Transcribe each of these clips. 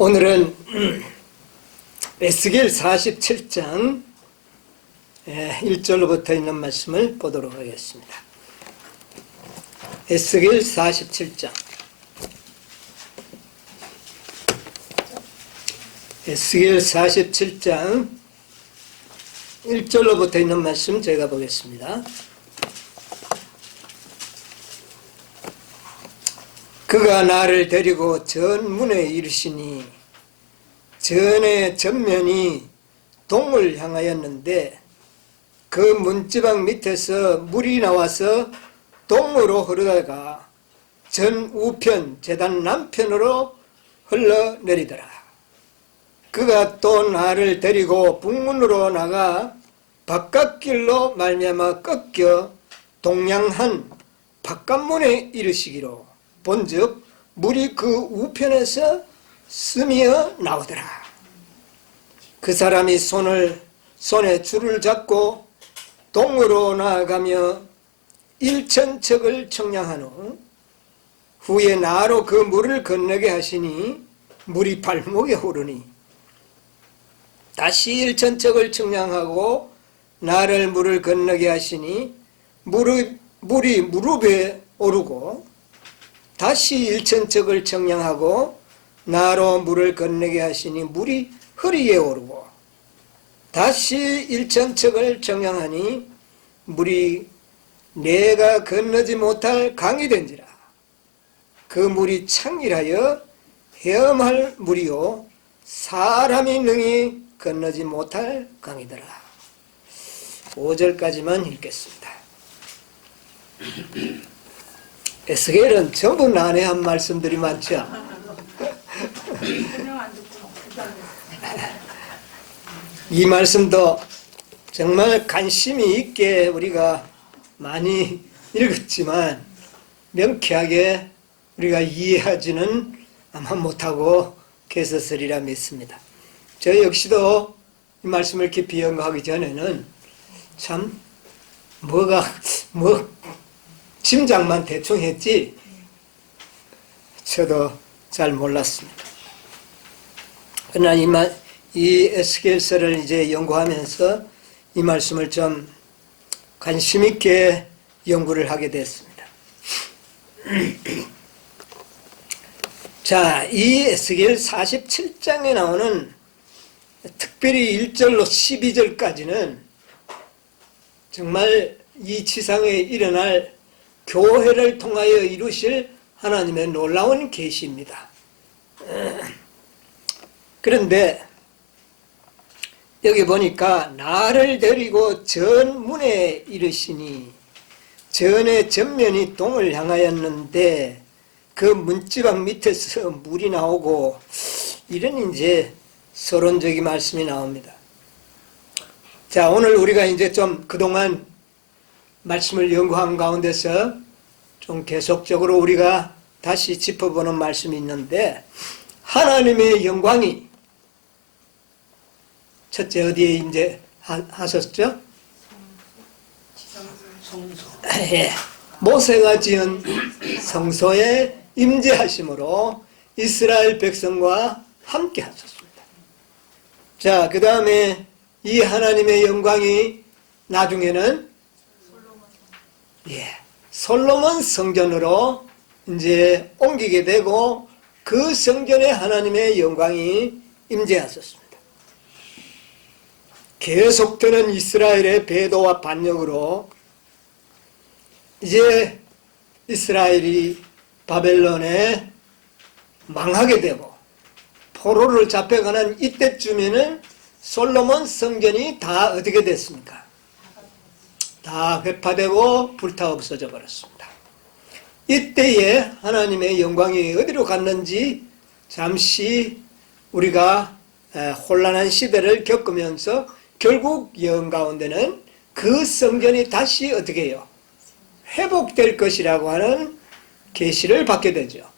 오늘은 에스겔 47장 1절로부터 있는 말씀을 보도록 하겠습니다. 에스겔 47장 에스겔 47장 1절로부터 있는 말씀 제가 보겠습니다. 그가 나를 데리고 전문에 이르시니 전의 전면이 동을 향하였는데 그 문지방 밑에서 물이 나와서 동으로 흐르다가 전 우편 제단 남편으로 흘러내리더라. 그가 또 나를 데리고 북문으로 나가 바깥길로 말미암아 꺾여 동양한 바깥문에 이르시기로 본즉 물이 그 우편에서 스미어 나오더라. 그 사람이 손에 줄을 잡고 동으로 나아가며 일천척을 청량한 후 후에 나로 그 물을 건너게 하시니 물이 발목에 오르니 다시 일천척을 청량하고 나를 물을 건너게 하시니 물이 무릎에 오르고 다시 일천척을 청량하고 나로 물을 건너게 하시니 물이 허리에 오르고 다시 일천척을 청량하니 물이 내가 건너지 못할 강이 된지라. 그 물이 창일하여 헤엄할 물이요 사람이 능히 건너지 못할 강이더라. 5절까지만 읽겠습니다. 에스겔은 전부 난해한 말씀들이 많죠. 이 말씀도 정말 관심이 있게 우리가 많이 읽었지만 명쾌하게 우리가 이해하지는 아마 못하고 계셨으리라 믿습니다. 저 역시도 이 말씀을 깊이 연구하기 전에는 참 짐작만 대충 했지 저도 잘 몰랐습니다. 그러나 이 에스겔서를 이제 연구하면서 이 말씀을 좀 관심 있게 연구를 하게 됐습니다. 자, 이 에스겔 47장에 나오는 특별히 1절로 12절까지는 정말 이 지상에 일어날 교회를 통하여 이루실 하나님의 놀라운 계시입니다. 그런데 여기 보니까 나를 데리고 전문에 이르시니 전의 전면이 동을 향하였는데 그 문지방 밑에서 물이 나오고 이런 이제 서론적인 말씀이 나옵니다. 자, 오늘 우리가 이제 좀 그동안 말씀을 연구한 가운데서 좀 계속적으로 우리가 다시 짚어보는 말씀이 있는데 하나님의 영광이 첫째 어디에 이제 하셨죠? 성소. 예, 모세가 지은 성소에 임재하심으로 이스라엘 백성과 함께 하셨습니다. 자, 그 다음에 이 하나님의 영광이 나중에는 솔로몬 성전으로 이제 옮기게 되고 그 성전에 하나님의 영광이 임재하셨습니다. 계속되는 이스라엘의 배도와 반역으로 이제 이스라엘이 바벨론에 망하게 되고 포로를 잡혀가는 이때쯤에는 솔로몬 성전이 다 어떻게 됐습니까? 다 회파되고 불타 없어져 버렸습니다. 이때에 하나님의 영광이 어디로 갔는지 잠시 우리가 혼란한 시대를 겪으면서 결국 영 가운데는 그 성전이 다시 어떻게 해요? 회복될 것이라고 하는 계시를 받게 되죠.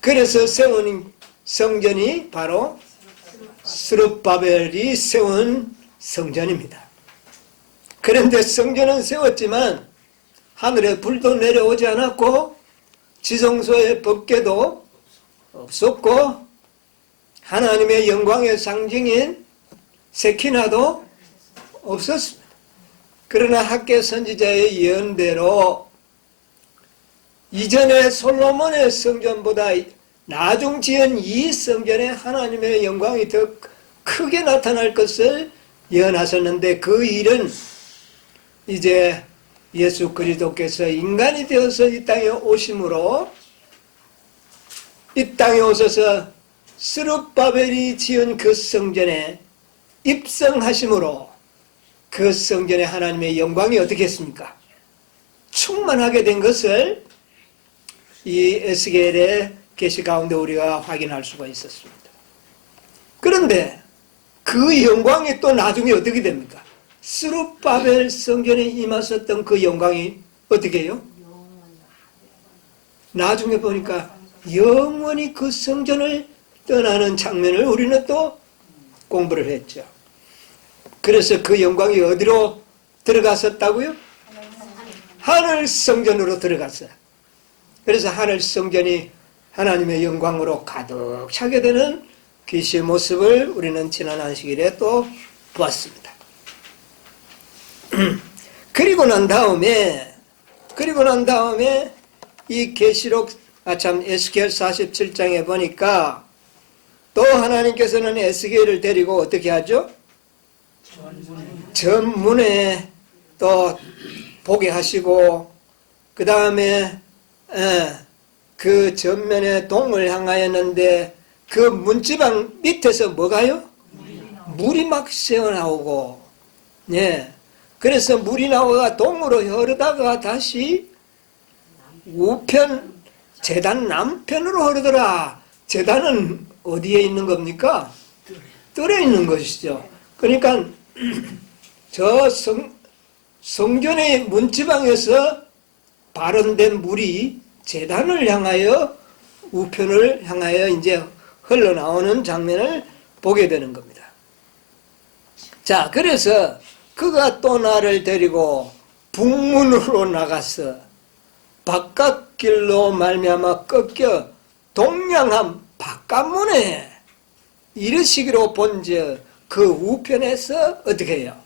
그래서 세운 성전이 바로 스룹바벨이 세운 성전입니다. 그런데 성전은 세웠지만 하늘에 불도 내려오지 않았고 지성소의 법궤도 없었고 하나님의 영광의 상징인 세키나도 없었습니다. 그러나 학개 선지자의 예언대로 이전에 솔로몬의 성전보다 나중 지은 이 성전에 하나님의 영광이 더 크게 나타날 것을 예언하셨는데, 그 일은 이제 예수 그리스도께서 인간이 되어서 이 땅에 오심으로, 이 땅에 오셔서 스룹바벨이 지은 그 성전에 입성하심으로 그 성전에 하나님의 영광이 어떻게 했습니까? 충만하게 된 것을 이 에스겔의 계시 가운데 우리가 확인할 수가 있었습니다. 그런데 그 영광이 또 나중에 어떻게 됩니까? 스룹바벨 성전에 임하셨던 그 영광이 어떻게 해요? 나중에 보니까 영원히 그 성전을 떠나는 장면을 우리는 또 공부를 했죠. 그래서 그 영광이 어디로 들어갔었다고요? 하늘 성전으로 들어갔어요. 그래서 하늘 성전이 하나님의 영광으로 가득 차게 되는 계시의 모습을 우리는 지난 안식일에 또 보았습니다. 그리고 난 다음에 이 계시록 에스겔 47장에 보니까 또 하나님께서는 에스겔을 데리고 어떻게 하죠? 전문에 또 보게 하시고, 그 다음에 그 전면에 동을 향하였는데 그 문지방 밑에서 뭐가요? 물이 막 새어나오고, 그래서 물이 나오다가 동으로 흐르다가 다시 우편 제단 남편으로 흐르더라. 제단은 어디에 있는 겁니까? 뜰에 있는 것이죠. 그러니까 저 성전의 문지방에서 발원된 물이 제단을 향하여, 우편을 향하여 이제 흘러나오는 장면을 보게 되는 겁니다. 자, 그래서 그가 또 나를 데리고 북문으로 나가서 바깥길로 말미암아 꺾여 동양함 바깥문에 이르시기로 본즉 그 우편에서 어떻게 해요?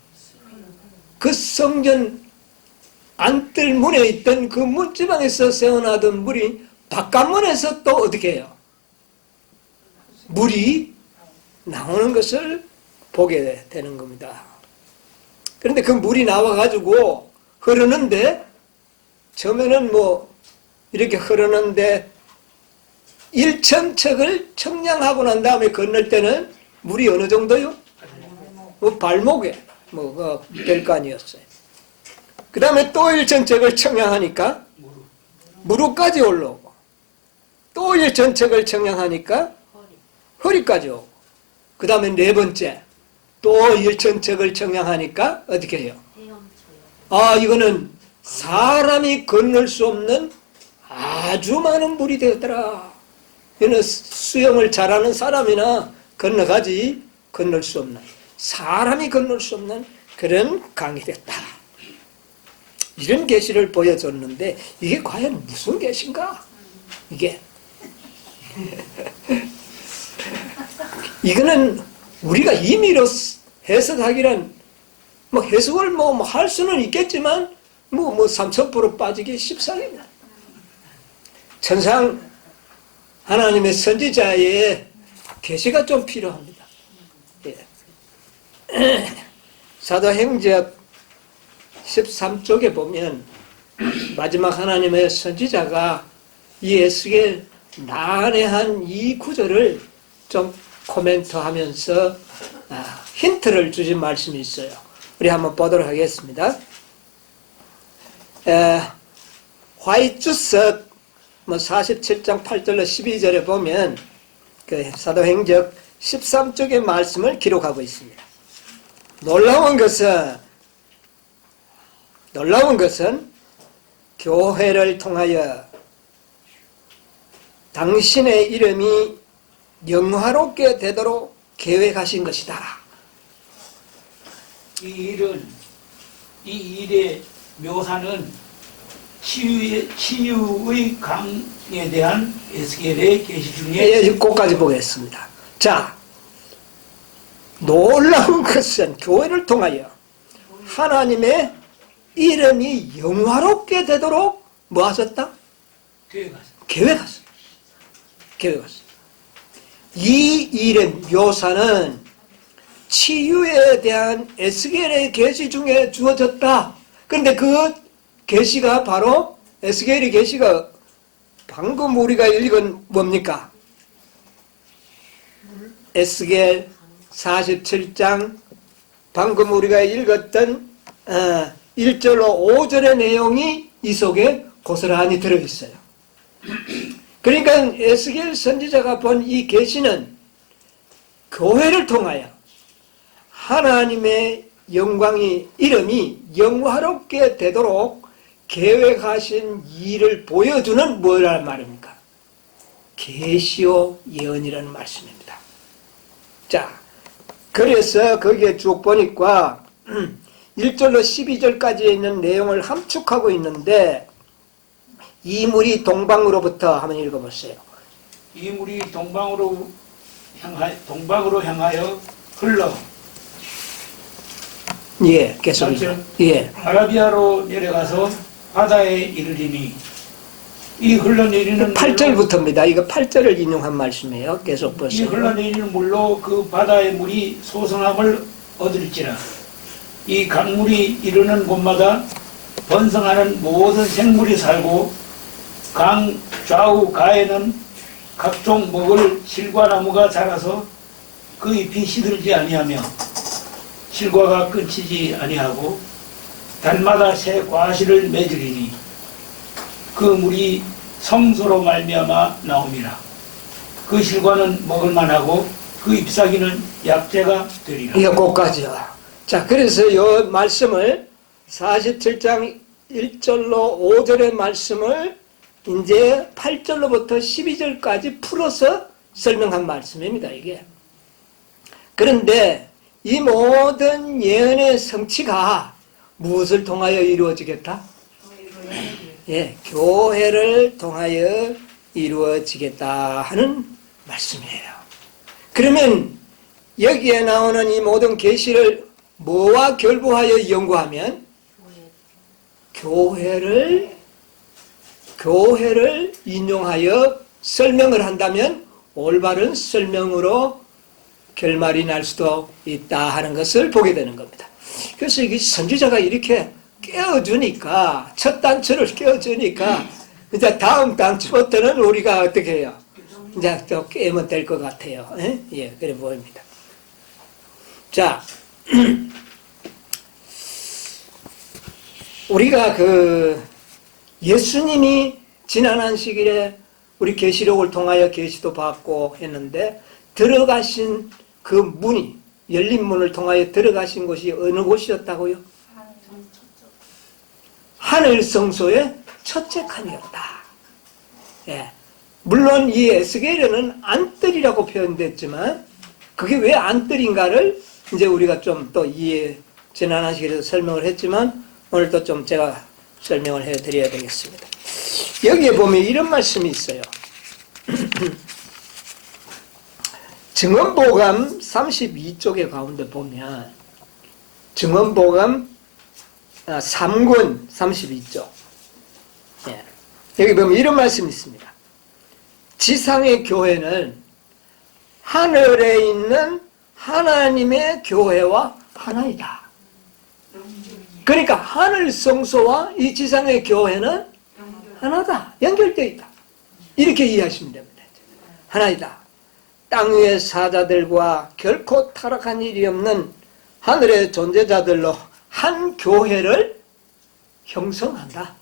그 성전 안뜰문에 있던 그 문지방에서 새어나던 물이 바깥문에서 또 어떻게 해요? 물이 나오는 것을 보게 되는 겁니다. 그런데 그 물이 나와가지고 흐르는데, 처음에는 뭐 이렇게 흐르는데 1천척을 청량하고 난 다음에 건널 때는 물이 어느 정도요? 뭐 발목에 될 거 아니었어요. 그 다음에 또 1천척을 청량하니까 무릎까지 올라오고, 또 1천척을 청량하니까 허리까지 오고, 그 다음에 네 번째 또 1천척을 청량하니까 어떻게 해요? 이거는 사람이 건널 수 없는 아주 많은 물이 되었더라. 이는 수영을 잘하는 사람이나 건너가지 건널 수 없는, 사람이 건널 수 없는 그런 강이 됐다. 이런 계시를 보여줬는데 이게 과연 무슨 계시인가? 이게 이거는 우리가 임의로 해석하기란 해석을 할 수는 있겠지만 3000% 빠지기 십상입니다. 천상 하나님의 선지자의 계시가 좀 필요합니다. 사도행전 13쪽에 보면 마지막 하나님의 선지자가 이 에스겔 난해한 이 구절을 좀 코멘트하면서 힌트를 주신 말씀이 있어요. 우리 한번 보도록 하겠습니다. 화이주석 47장 8절로 12절에 보면 그 사도행전 13쪽의 말씀을 기록하고 있습니다. 놀라운 것은 교회를 통하여 당신의 이름이 영화롭게 되도록 계획하신 것이다. 이 일의 묘사는 치유의 강에 대한 에스겔의 계시 중에 꼭까지 보겠습니다. 자, 놀라운 것은 교회를 통하여 하나님의 이름이 영화롭게 되도록 뭐 하셨다? 계획하셨다. 이 일의 묘사는 치유에 대한 에스겔의 계시 중에 주어졌다. 그런데 그 계시가 바로 에스겔의 계시가 방금 우리가 읽은 뭡니까? 에스겔 47장 방금 우리가 읽었던 1절로 5절의 내용이 이 속에 고스란히 들어있어요. 그러니까 에스겔 선지자가 본 이 계시는 교회를 통하여 하나님의 영광이 이름이 영화롭게 되도록 계획하신 일을 보여주는 뭐라는 말입니까? 계시요 예언이라는 말씀입니다. 자, 그래서 거기에 쭉 보니까 1절로 12절까지 있는 내용을 함축하고 있는데 이물이 동방으로부터 한번 읽어보세요. 이물이 동방으로 향하여 흘러 예, 계속 예. 아라비아로 내려가서 바다에 이르리니 이 흘러내리는 8절부터입니다. 이거 8절을 인용한 말씀이에요. 계속 이 보세요. 흘러내리는 물로 그 바다의 물이 소성함을 얻을지라. 이 강물이 이르는 곳마다 번성하는 모든 생물이 살고 강 좌우 가에는 각종 먹을 실과나무가 자라서 그 잎이 시들지 아니하며 실과가 끊치지 아니하고 달마다 새 과실을 맺으리니 그 물이 성소로 말미암아 나옴이라. 그 실과는 먹을 만하고 그 잎사귀는 약재가 되리라. 이거까지요. 자, 그래서 이 말씀을 47장 1절로 5절의 말씀을 이제 8절로부터 12절까지 풀어서 설명한 말씀입니다. 이게. 그런데 이 모든 예언의 성취가 무엇을 통하여 이루어지겠다? 예, 교회를 통하여 이루어지겠다 하는 말씀이에요. 그러면 여기에 나오는 이 모든 계시를 뭐와 결부하여 연구하면 교회를 인용하여 설명을 한다면 올바른 설명으로 결말이 날 수도 있다 하는 것을 보게 되는 겁니다. 그래서 이 선지자가 이렇게 깨워주니까, 첫 단추를 깨워주니까 이제 다음 단추부터는 우리가 어떻게 해요? 이제 또 깨면 될 것 같아요. 예, 그래 보입니다. 자, 우리가 예수님이 지난 안식일에 우리 계시록을 통하여 계시도 받고 했는데 들어가신 그 문이 열린 문을 통하여 들어가신 곳이 어느 곳이었다고요? 하늘 성소의 첫째 칸이었다. 예. 물론 이 에스겔에는 안뜰이라고 표현됐지만 그게 왜 안뜰인가를 이제 우리가 좀 또 지난 안식일에서 설명을 했지만 오늘 또 좀 제가 설명을 해드려야 되겠습니다. 여기에 보면 이런 말씀이 있어요. 증언보감 32쪽에 가운데 보면 증언보감 3권 32쪽 예. 여기 보면 이런 말씀이 있습니다. 지상의 교회는 하늘에 있는 하나님의 교회와 하나이다. 그러니까 하늘 성소와 이 지상의 교회는 하나다. 연결되어 있다. 이렇게 이해하시면 됩니다. 하나이다. 땅 위의 사자들과 결코 타락한 일이 없는 하늘의 존재자들로 한 교회를 형성한다.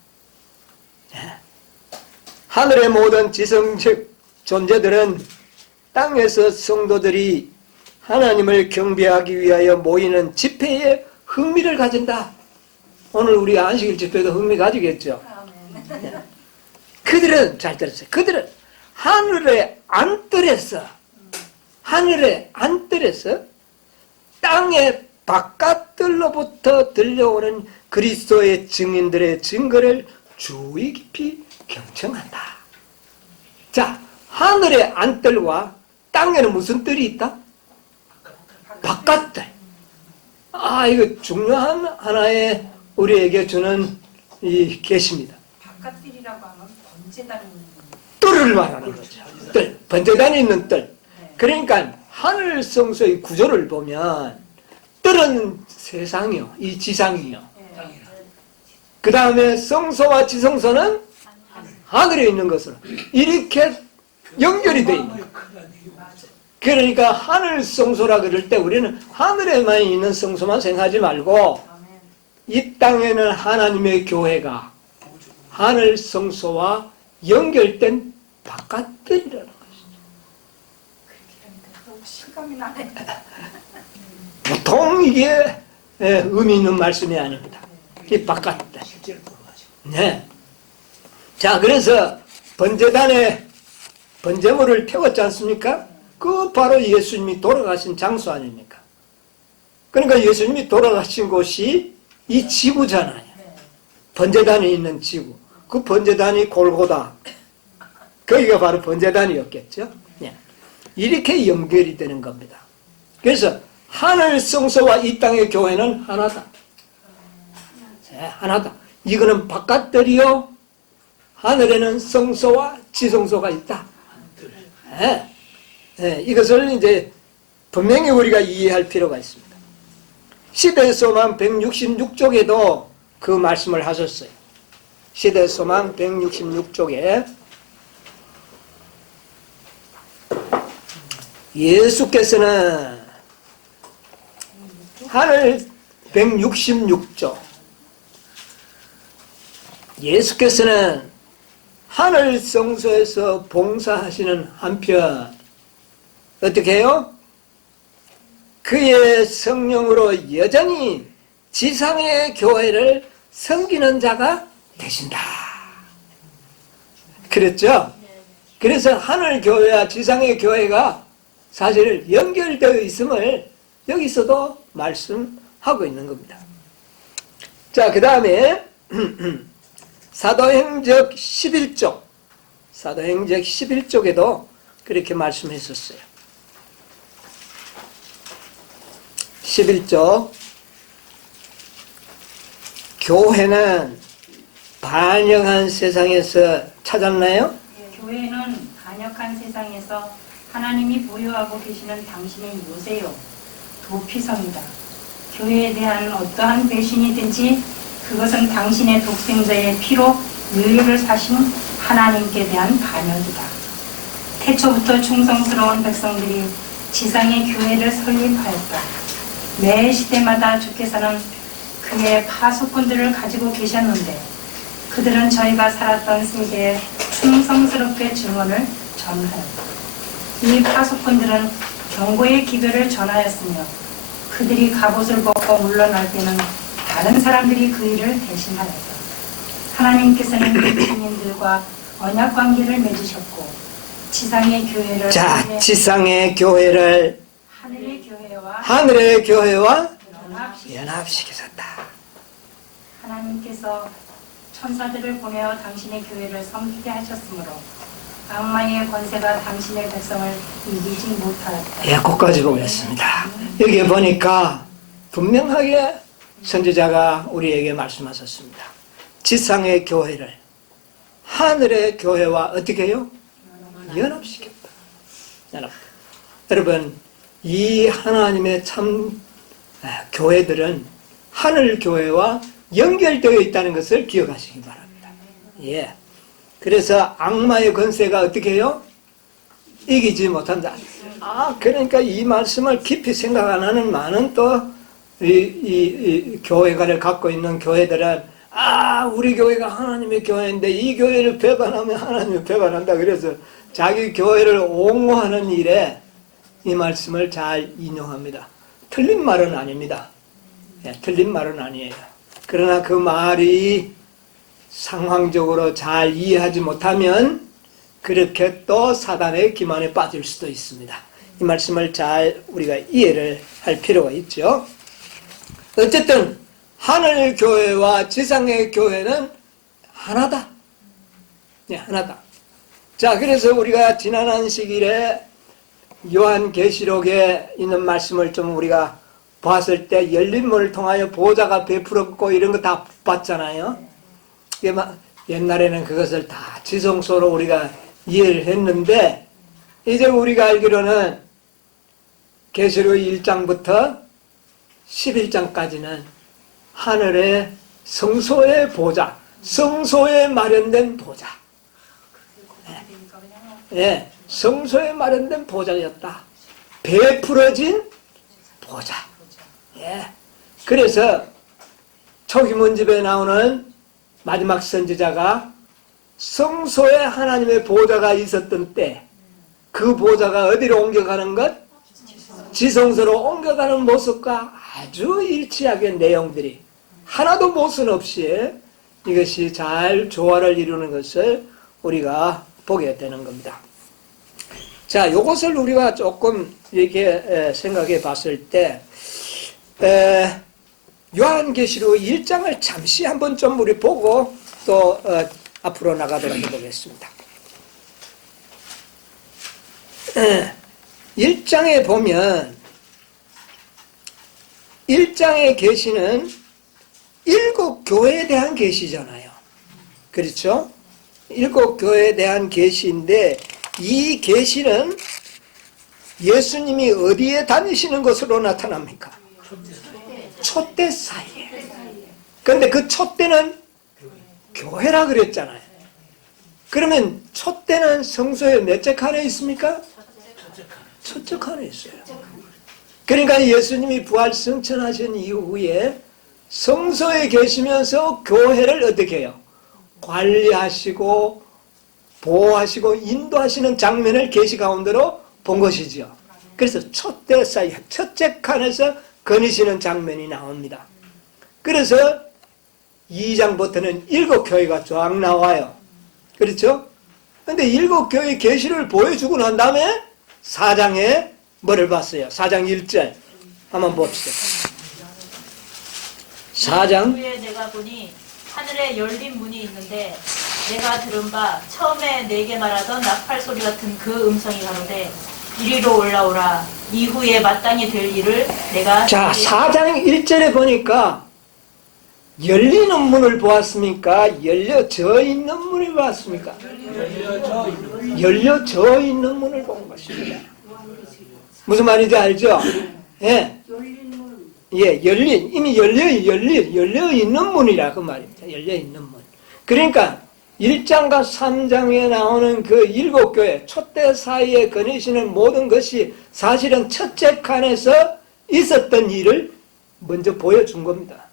하늘의 모든 지성적 존재들은 땅에서 성도들이 하나님을 경배하기 위하여 모이는 집회에 흥미를 가진다. 오늘 우리 안식일 집회도 흥미 가지겠죠. 그들은 잘 들었어요. 그들은 하늘의 안뜰에서 땅의 바깥들로부터 들려오는 그리스도의 증인들의 증거를 주의 깊이 경청한다. 자, 하늘의 안뜰과 땅에는 무슨 뜰이 있다? 바깥뜰. 이거 중요한 하나의 우리에게 주는 이 계시입니다. 바깥뜰이라고 하면 번제단이 뜰을 말하는 거죠. 뜰, 번제단이 있는 뜰. 그러니까 하늘 성소의 구조를 보면 뜰은 세상이요, 이 지상이요. 그 다음에 성소와 지성소는 하늘에 있는 것으로 이렇게 연결이 되어 있는. 그러니까 하늘 성소라 그럴 때 우리는 하늘에만 있는 성소만 생각하지 말고 이 땅에는 하나님의 교회가 하늘 성소와 연결된 바깥뜰이라는 것이죠. 너무 실감이 나네. 보통 이게 의미 있는 말씀이 아닙니다. 이 바깥뜰. 네. 자, 그래서 번제단에 번제물을 태웠지 않습니까? 그 바로 예수님이 돌아가신 장소 아닙니까? 그러니까 예수님이 돌아가신 곳이 이 지구잖아요. 번제단이 있는 지구. 그 번제단이 골고다. 거기가 바로 번제단이었겠죠. 네. 이렇게 연결이 되는 겁니다. 그래서 하늘 성소와 이 땅의 교회는 하나다. 네, 하나다. 이거는 바깥들이요. 하늘에는 성소와 지성소가 있다. 네. 네, 이것을 이제 분명히 우리가 이해할 필요가 있습니다. 시대소망 166쪽에도 그 말씀을 하셨어요. 시대소망 166쪽에 예수께서는 하늘 166조 예수께서는 하늘 성소에서 봉사하시는 한편 어떻게 해요? 그의 성령으로 여전히 지상의 교회를 섬기는 자가 되신다. 그랬죠? 그래서 하늘 교회와 지상의 교회가 사실 연결되어 있음을 여기서도 말씀하고 있는 겁니다. 자, 그 다음에 사도행적 11쪽 사도행적 11쪽에도 그렇게 말씀했었어요. 11쪽 교회는 반역한 세상에서 찾았나요? 교회는 반역한 세상에서 하나님이 보유하고 계시는 당신의 요새요, 도피성이다. 교회에 대한 어떠한 배신이든지 그것은 당신의 독생자의 피로 인류를 사신 하나님께 대한 반역이다. 태초부터 충성스러운 백성들이 지상의 교회를 설립하였다. 매 시대마다 주께서는 그의 파수꾼들을 가지고 계셨는데 그들은 저희가 살았던 세계에 충성스럽게 증언을 전하였다. 이 파수꾼들은 경고의 기별을 전하였으며 그들이 갑옷을 벗고 물러날 때는 다른 사람들이 그 일을 대신하였다. 하나님께서는 그 증인들과 언약 관계를 맺으셨고 지상의 교회를 지상의 교회를 하늘의 교회와 연합시키셨다. 하나님께서 천사들을 보내어 당신의 교회를 섬기게 하셨으므로 악마의 권세가 당신의 백성을 이기지 못하였다. 예, 거기까지 보겠습니다. 여기 보니까 분명하게 선지자가 우리에게 말씀하셨습니다. 지상의 교회를 하늘의 교회와 어떻게 해요? 연합시켰다. 연합. 여러분, 이 하나님의 참 교회들은 하늘 교회와 연결되어 있다는 것을 기억하시기 바랍니다. 예. 그래서 악마의 권세가 어떻게 해요? 이기지 못한다. 그러니까 이 말씀을 깊이 생각 안 하는 많은 또 이 교회관을 갖고 있는 교회들은 우리 교회가 하나님의 교회인데 이 교회를 배반하면 하나님을 배반한다. 그래서 자기 교회를 옹호하는 일에 이 말씀을 잘 인용합니다. 틀린 말은 아닙니다. 틀린 말은 아니에요. 그러나 그 말이 상황적으로 잘 이해하지 못하면 그렇게 또 사단의 기만에 빠질 수도 있습니다. 이 말씀을 잘 우리가 이해를 할 필요가 있죠. 어쨌든 하늘 교회와 지상의 교회는 하나다. 네, 하나다. 자, 그래서 우리가 지난 안식일에 요한계시록에 있는 말씀을 좀 우리가 봤을 때 열린 문을 통하여 보좌가 베풀었고 이런 거 다 봤잖아요. 이게 막 옛날에는 그것을 다 지성소로 우리가 이해를 했는데 이제 우리가 알기로는 계시록 1장부터 11장까지는 하늘의 성소의 보좌, 성소에 마련된 보좌. 예, 성소에 마련된 보좌였다. 베풀어진 보좌. 예. 그래서 초기문집에 나오는 마지막 선지자가 성소에 하나님의 보좌가 있었던 때 그 보좌가 어디로 옮겨가는 것? 지성소로 옮겨가는 모습과 아주 일치하게 내용들이 하나도 모순 없이 이것이 잘 조화를 이루는 것을 우리가 보게 되는 겁니다. 자, 이것을 우리가 조금 이렇게 생각해 봤을 때 요한계시록 1장을 잠시 한번 좀 우리 보고 또 앞으로 나가도록 해보겠습니다. 1장에 보면 1장의 계시는 7교회에 대한 계시잖아요. 그렇죠? 7교회에 대한 계시인데 이 계시는 예수님이 어디에 다니시는 것으로 나타납니까? 촛대 사이에. 그런데 그 촛대는 교회라 그랬잖아요. 그러면 촛대는 성소의 몇째 칸에 있습니까? 첫째 칸에 있어요. 그러니까 예수님이 부활 승천하신 이후에 성소에 계시면서 교회를 어떻게 해요? 관리하시고 보호하시고 인도하시는 장면을 계시 가운데로 본 것이지요. 그래서 촛대 사이 첫째 칸에서 거니시는 장면이 나옵니다. 그래서 2장부터는 7교회가 쫙 나와요. 그렇죠? 근데 7교회 계시를 보여주고 난 다음에 4장에 뭐를 봤어요? 4장 1절 한번 봅시다. 4장 후에 내가 보니 하늘에 열린 문이 있는데 내가 들은 바 처음에 내게 말하던 나팔 소리 같은 그 음성이 가로되 이리로 올라오라 이후에 마땅히 될 일을 내가 자, 4장 1절에 보니까 열리는 문을 보았습니까? 열려져 있는 문을 보았습니까? 열려져 있는 문을 본 것입니다. 무슨 말인지 알죠? 예. 예, 이미 열려 있는 문이라 그 말입니다. 열려 있는 문. 그러니까 1장과 3장에 나오는 그 7교회, 촛대 사이에 거니시는 모든 것이 사실은 첫째 칸에서 있었던 일을 먼저 보여준 겁니다.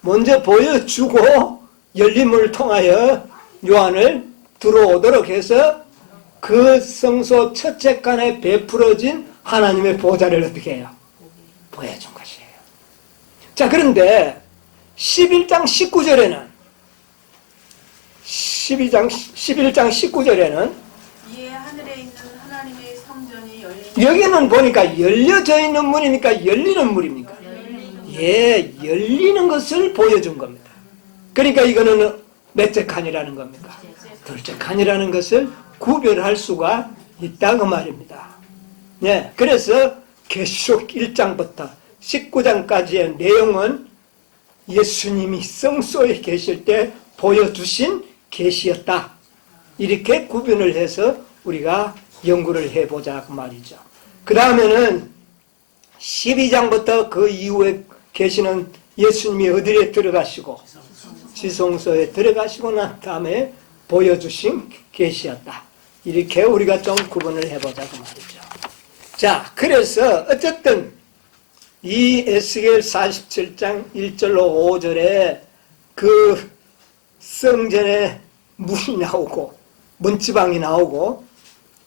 먼저 보여주고 열린 문을 통하여 요한을 들어오도록 해서 그 성소 첫째 칸에 베풀어진 하나님의 보좌를 어떻게 해요? 보여준 것이에요. 자, 그런데 11장 19절에는 이에 하늘에 있는 하나님의 성전이 열린 여기는 보니까 열려져 있는 문이니까 열리는 문입니까? 예, 열리는 것을 보여준 겁니다. 그러니까 이거는 몇째 칸이라는 겁니까? 둘째 칸이라는 것을 구별할 수가 있다 그 말입니다. 예, 그래서 계시록 1장부터 19장까지의 내용은 예수님이 성소에 계실 때 보여주신 계시였다. 이렇게 구분을 해서 우리가 연구를 해보자 그 말이죠. 그 다음에는 12장부터 그 이후에 계시는 예수님이 어디에 들어가시고 지성소에 들어가시고 난 다음에 보여주신 계시였다. 이렇게 우리가 좀 구분을 해보자 그 말이죠. 자, 그래서 어쨌든 이 에스겔 47장 1절로 5절에 그 성전에 물이 나오고 문지방이 나오고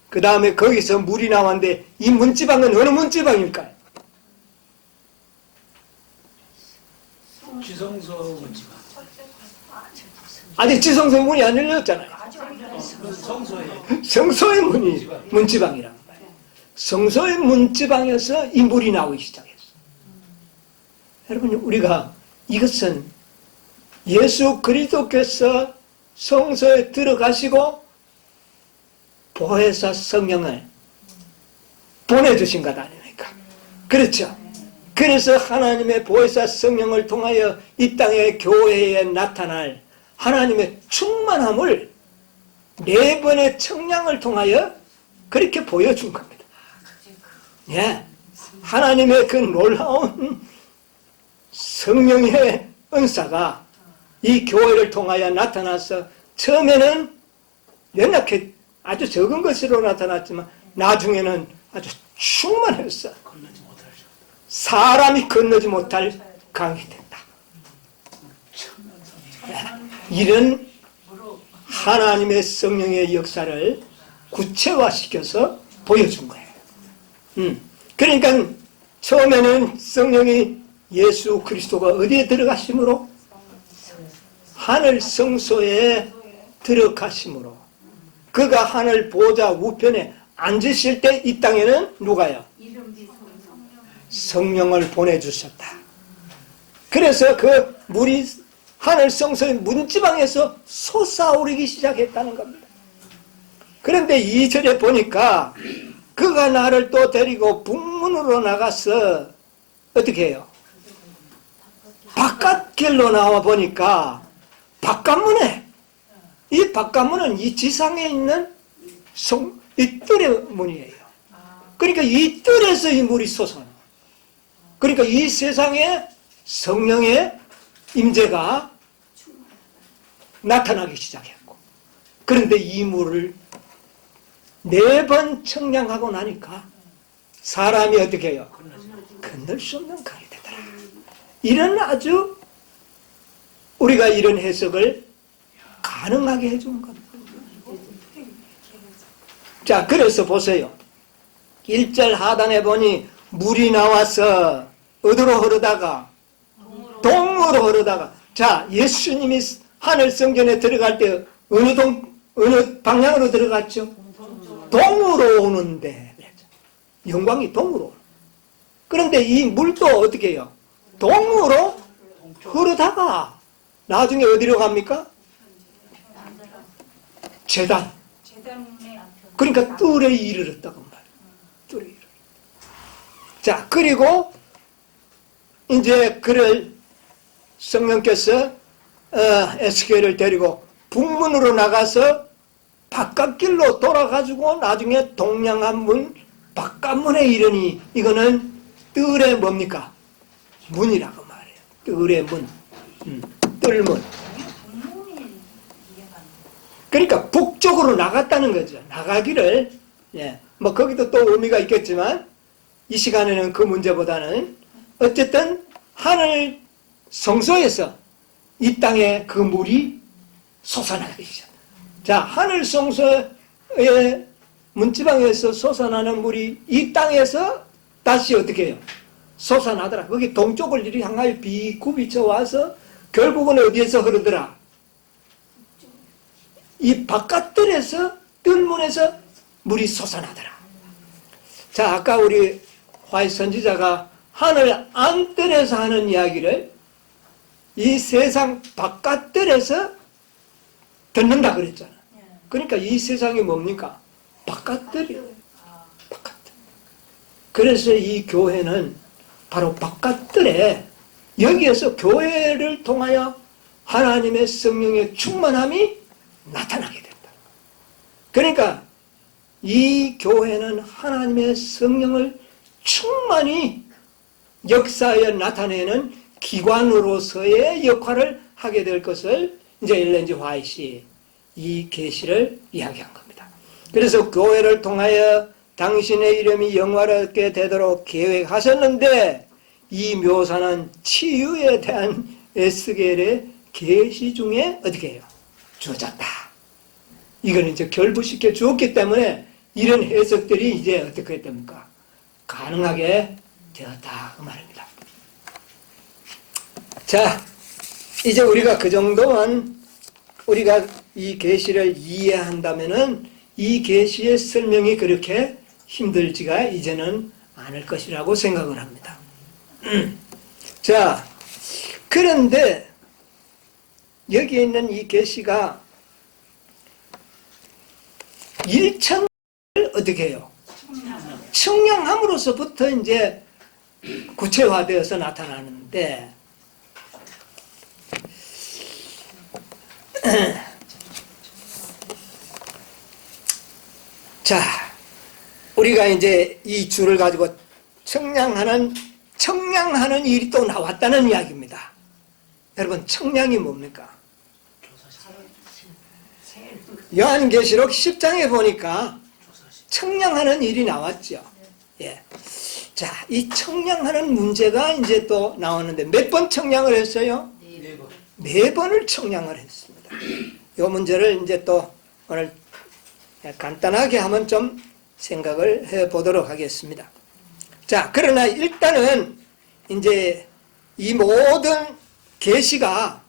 그 다음에 거기서 물이 나왔는데 이 문지방은 어느 문지방일까요? 지성소 문지방. 아직 지성소의 문이 안 열렸잖아요. 성소에 성소의 문이 문지방이란 말이에요. 성소의 문지방에서 이 물이 나오기 시작했어요. 여러분, 우리가 이것은 예수 그리스도께서 성소에 들어가시고 보혜사 성령을 보내주신 것 아닙니까? 그렇죠? 그래서 하나님의 보혜사 성령을 통하여 이 땅의 교회에 나타날 하나님의 충만함을 4번의 청량을 통하여 그렇게 보여준 겁니다. 예, 하나님의 그 놀라운 성령의 은사가 이 교회를 통하여 나타나서 처음에는 연약해 아주 적은 것으로 나타났지만 나중에는 아주 충만했어. 건너지 못하죠. 사람이 건너지 못할 강이 된다. 이런 하나님의 성령의 역사를 구체화시켜서 보여준 거예요. 그러니까 처음에는 성령이 예수 그리스도가 어디에 들어가심으로? 하늘 성소에 들어가심으로. 그가 하늘 보좌 우편에 앉으실 때 이 땅에는 누가요? 성령을 보내주셨다. 그래서 그 물이 하늘 성소의 문지방에서 솟아오르기 시작했다는 겁니다. 그런데 2절에 보니까 그가 나를 또 데리고 북문으로 나가서 어떻게 해요? 바깥길로 나와 보니까 바깥문에, 이 바깥문은 이 지상에 있는 이 뜰의 문이에요. 그러니까 이 뜰에서 이 물이 솟아나. 그러니까 이 세상에 성령의 임재가 나타나기 시작했고, 그런데 이 물을 4번 청량하고 나니까 사람이 어떻게 해요? 건널 수 없는 강이 되더라. 이런 아주 우리가 이런 해석을 가능하게 해준 겁니다. 자, 그래서 보세요. 1절 하단에 보니 물이 나와서 어디로 흐르다가? 동으로 흐르다가. 자, 예수님이 하늘 성전에 들어갈 때 어느 방향으로 들어갔죠? 동으로 오는데. 영광이 동으로 오는. 그런데 이 물도 어떻게 해요? 동으로 흐르다가 나중에 어디로 갑니까? 제단. 그러니까 뜰에 이르렀다고 말이에요. 뜰에 이르렀다. 자, 그리고 이제 그를 성령께서 에스겔을 데리고 북문으로 나가서 바깥길로 돌아가지고 나중에 동양한 문 바깥문에 이르니 이거는 뜰의 뭡니까? 문이라고 말해요. 뜰의 문. 뜰문. 그러니까 북쪽으로 나갔다는 거죠. 나가기를, 예, 뭐 거기도 또 의미가 있겠지만 이 시간에는 그 문제보다는 어쨌든 하늘 성소에서 이 땅에 그 물이 솟아나기 시작. 자, 하늘 성소의 문지방에서 솟아나는 물이 이 땅에서 다시 어떻게 해요? 솟아나더라. 거기 동쪽을 이리 향하여 비구비쳐 와서 결국은 어디에서 흐르더라? 이 바깥뜰에서, 뜰문에서 물이 솟아나더라. 자, 아까 우리 화이 선지자가 하늘 안뜰에서 하는 이야기를 이 세상 바깥뜰에서 듣는다 그랬잖아. 그러니까 이 세상이 뭡니까? 바깥뜰이에요. 바깥뜰. 그래서 이 교회는 바로 바깥뜰에, 여기에서 교회를 통하여 하나님의 성령의 충만함이 나타나게 된다. 그러니까 이 교회는 하나님의 성령을 충만히 역사에 나타내는 기관으로서의 역할을 하게 될 것을 이제 엘렌 G. 화이트이 이 계시를 이야기한 겁니다. 그래서 교회를 통하여 당신의 이름이 영화롭게 되도록 계획하셨는데 이 묘사는 치유에 대한 에스겔의 계시 중에 어떻게 해요? 주어졌다. 이거는 이제 결부시켜 주었기 때문에 이런 해석들이 이제 어떻게 됩니까? 가능하게 되었다. 그 말입니다. 자, 이제 우리가 그 정도만 우리가 이 계시를 이해한다면은 이 계시의 설명이 그렇게 힘들지가 이제는 않을 것이라고 생각을 합니다. 자, 그런데 여기 있는 이 계시가 1천을 어떻게 해요? 청량함으로서부터 이제 구체화되어서 나타나는데, 자, 우리가 이제 이 줄을 가지고 청량하는 일이 또 나왔다는 이야기입니다. 여러분, 청량이 뭡니까? 요한계시록 10장에 보니까 청량하는 일이 나왔죠. 예. 자, 이 청량하는 문제가 이제 또 나오는데 몇 번 청량을 했어요? 4번을 청량을 했습니다. 이 문제를 이제 또 오늘 간단하게 한번 좀 생각을 해 보도록 하겠습니다. 자, 그러나 일단은 이제 이 모든 계시가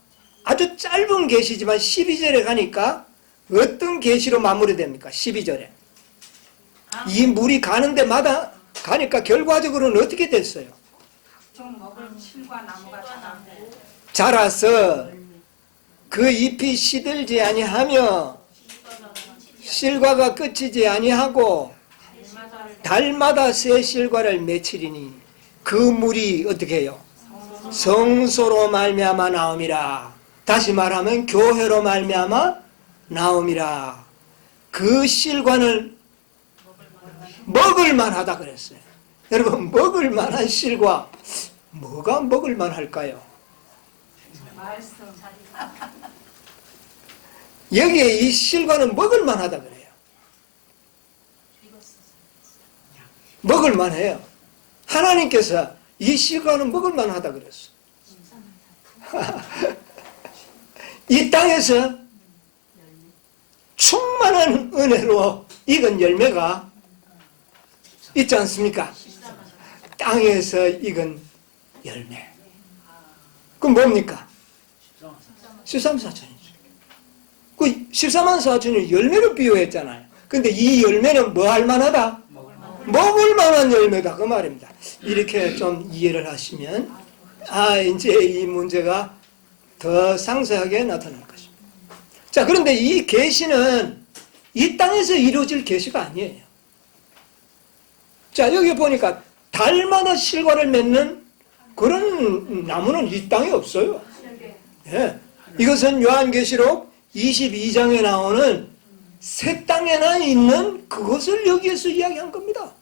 아주 짧은 계시지만 12절에 가니까 어떤 계시로 마무리됩니까? 12절에. 이 물이 가는 데마다 가니까 결과적으로는 어떻게 됐어요? 좀 먹을 실과 나무가 자라고 자라서 그 잎이 시들지 아니하며 실과가 끝이지 아니하고 달마다 새 실과를 맺히리니 그 물이 어떻게 해요? 성소로 말미암아 나옴이라. 다시 말하면 교회로 말미암아 나옴이라. 그 실과는 먹을 만하다 그랬어요. 여러분, 먹을 만한 실과 뭐가 먹을 만할까요? 말씀 여기에 이 실과는 먹을 만하다 그래요. 먹을 만해요. 하나님께서 이 실과는 먹을 만하다 그랬어. 이 땅에서 충만한 은혜로 익은 열매가 있지 않습니까? 땅에서 익은 열매. 그럼 뭡니까? 13만 4천이죠. 그 14만 4천이 열매를 비유했잖아요. 근데 이 열매는 뭐 할 만하다? 먹을 만한 열매다. 그 말입니다. 이렇게 좀 이해를 하시면, 이제 이 문제가 더 상세하게 나타날 것입니다. 자, 그런데 이 계시는 이 땅에서 이루어질 계시가 아니에요. 자, 여기 보니까 달마다 실과를 맺는 그런 나무는 이 땅에 없어요. 예. 이것은 요한계시록 22장에 나오는 새 땅에나 있는 그것을 여기에서 이야기한 겁니다.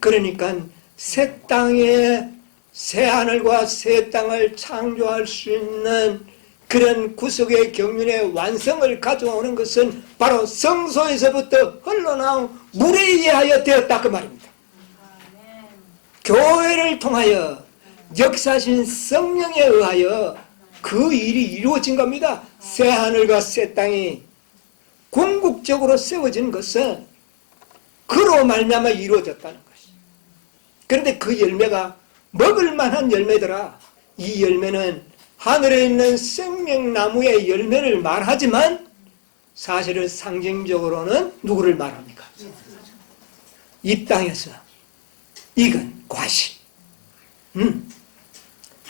그러니까 새 땅에 새 하늘과 새 땅을 창조할 수 있는 그런 구속의 경륜의 완성을 가져오는 것은 바로 성소에서부터 흘러나온 물에 의하여 되었다 그 말입니다. 교회를 통하여 역사하신 성령에 의하여 그 일이 이루어진 겁니다. 새 하늘과 새 땅이 궁극적으로 세워진 것은 그로 말미암아 이루어졌다는 것이죠. 그런데 그 열매가 먹을 만한 열매더라. 이 열매는 하늘에 있는 생명나무의 열매를 말하지만 사실은 상징적으로는 누구를 말합니까? 이 땅에서 익은 과실.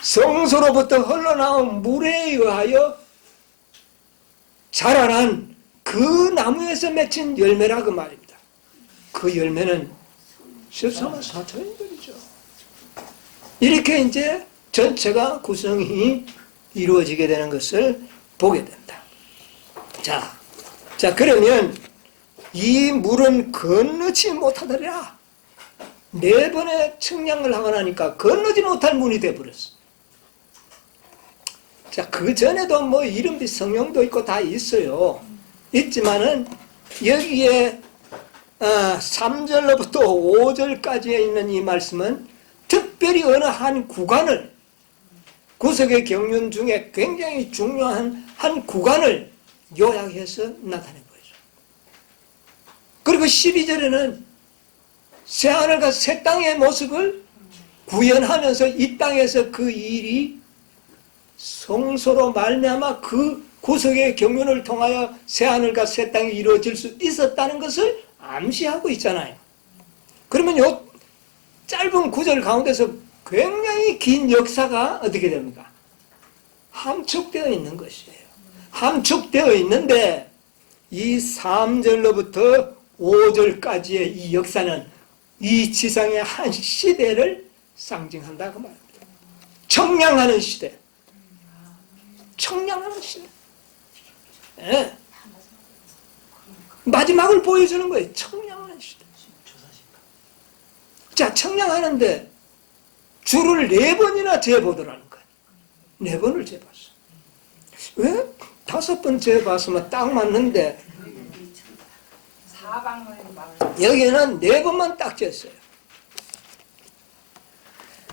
성소로부터 흘러나온 물에 의하여 자라난 그 나무에서 맺힌 열매라 그 말입니다. 그 열매는 14만 4천인들이죠. 이렇게 이제 전체가 구성이 이루어지게 되는 것을 보게 된다. 자, 그러면 이 물은 건너지 못하더라. 4번의 청량을 하고 나니까 건너지 못할 문이 되어버렸어. 자, 그 전에도 뭐 이름비 성령도 있고 다 있어요. 있지만은 여기에 3절로부터 5절까지에 있는 이 말씀은 특별히 어느 한 구간을, 구속의 경륜 중에 굉장히 중요한 한 구간을 요약해서 나타내 보여줘. 그리고 12절에는 새하늘과 새 땅의 모습을 구현하면서 이 땅에서 그 일이 성소로 말미암아 그 구속의 경륜을 통하여 새하늘과 새 땅이 이루어질 수 있었다는 것을 암시하고 있잖아요. 그러면 요 짧은 구절 가운데서 굉장히 긴 역사가 어떻게 됩니까? 함축되어 있는 것이에요. 함축되어 있는데 이 3절로부터 5절까지의 이 역사는 이 지상의 한 시대를 상징한다고 말합니다. 청량하는 시대. 청량하는 시대. 예. 마지막을 보여주는 거예요. 청량하는 시대. 자, 청량하는데 주를 4번이나 재보더라는 거예요. 4번을 재봤어. 왜? 5번 재봤으면 딱 맞는데 사방을 막 여기는 4번만 딱 쟀어요.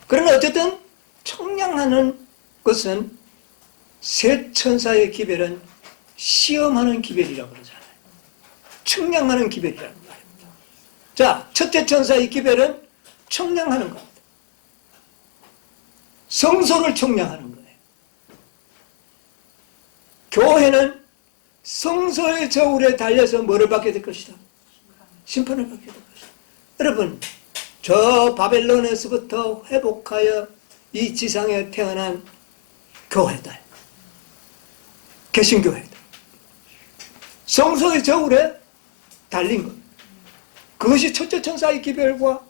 그러나 어쨌든 청량하는 것은 세 천사의 기별은 시험하는 기별이라고 그러잖아요. 청량하는 기별이라는 말입니다. 자, 첫째 천사의 기별은 청량하는 겁니다. 성소를 청량하는 거예요. 교회는 성소의 저울에 달려서 뭐를 받게 될 것이다? 심판을 받게 될 것이다. 여러분, 저 바벨론에서부터 회복하여 이 지상에 태어난 교회들, 개신교회들, 성소의 저울에 달린 것. 그것이 첫째 천사의 기별과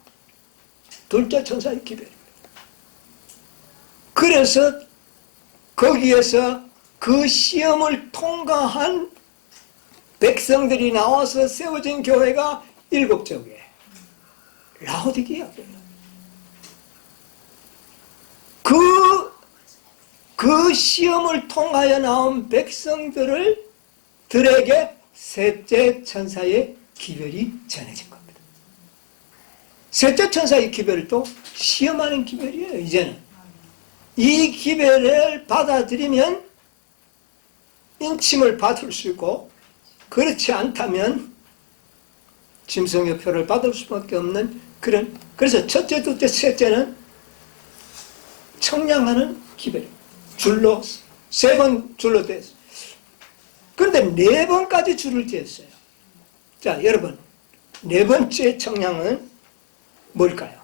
둘째 천사의 기별입니다. 그래서 거기에서 그 시험을 통과한 백성들이 나와서 세워진 교회가 7교회. 라오디게아 교회. 그 시험을 통하여 나온 들에게 셋째 천사의 기별이 전해진 겁니다. 셋째 천사의 기별도 시험하는 기별이에요. 이제는 이 기별을 받아들이면 인침을 받을 수 있고, 그렇지 않다면 짐승의 표를 받을 수밖에 없는 그런. 그래서 첫째, 둘째, 셋째는 청량하는 기별입니다. 줄로 3번 줄로 됐어요. 그런데 4번까지 줄을 쟀어요. 자, 여러분, 4번째 청량은 뭘까요?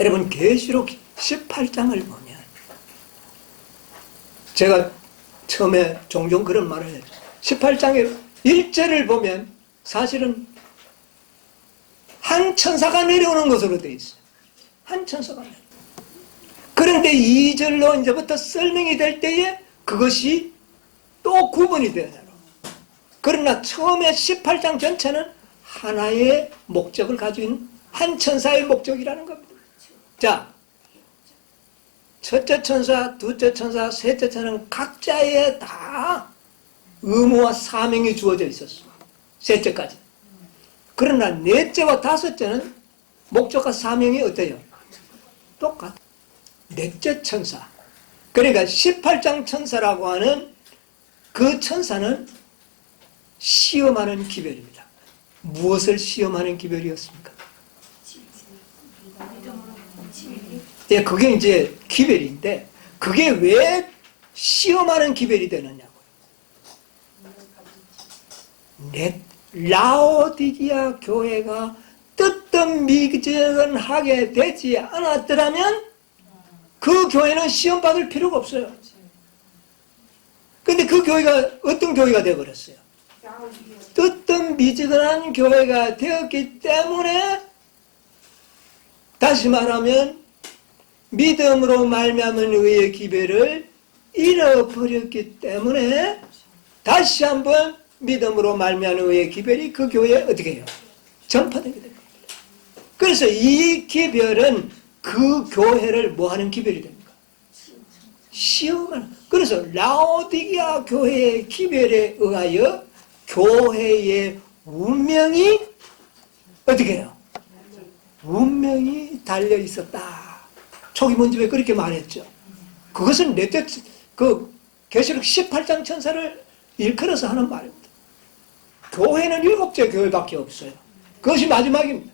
여러분, 계시록 18장을 보면, 제가 처음에 종종 그런 말을 해요. 18장의 1절을 보면 사실은 한 천사가 내려오는 것으로 되어 있어요. 한 천사가 내려오는. 그런데 2절로 이제부터 설명이 될 때에 그것이 또 구분이 되어요. 그러나 처음에 18장 전체는 하나의 목적을 가지고 있는 한 천사의 목적이라는 겁니다. 자, 첫째 천사, 둘째 천사, 셋째 천사는 각자의 다 의무와 사명이 주어져 있었어. 셋째까지. 그러나 넷째와 다섯째는 목적과 사명이 어때요? 똑같아. 넷째 천사. 그러니까 18장 천사라고 하는 그 천사는 시험하는 기별입니다. 무엇을 시험하는 기별이었습니까? 예, 그게 이제 기별인데, 그게 왜 시험하는 기별이 되느냐고요. 라오디게아 교회가 뜨뜻미지근하게 되지 않았더라면 그 교회는 시험받을 필요가 없어요. 근데 그 교회가 어떤 교회가 되어버렸어요? 뜨뜻미지근한 교회가 되었기 때문에, 다시 말하면 믿음으로 말미암은 의의 기별을 잃어버렸기 때문에 다시 한번 믿음으로 말미암은 의의 기별이 그 교회에 어떻게 해요? 전파되게 됩니다. 그래서 이 기별은 그 교회를 뭐하는 기별이 됩니까? 시험하는. 그래서 라오디게아 교회의 기별에 의하여 교회의 운명이 어떻게 해요? 운명이 달려 있었다. 초기 문집에 그렇게 말했죠. 그것은 넷째 그 계시록 18장 천사를 일컬어서 하는 말입니다. 교회는 7째 교회밖에 없어요. 그것이 마지막입니다.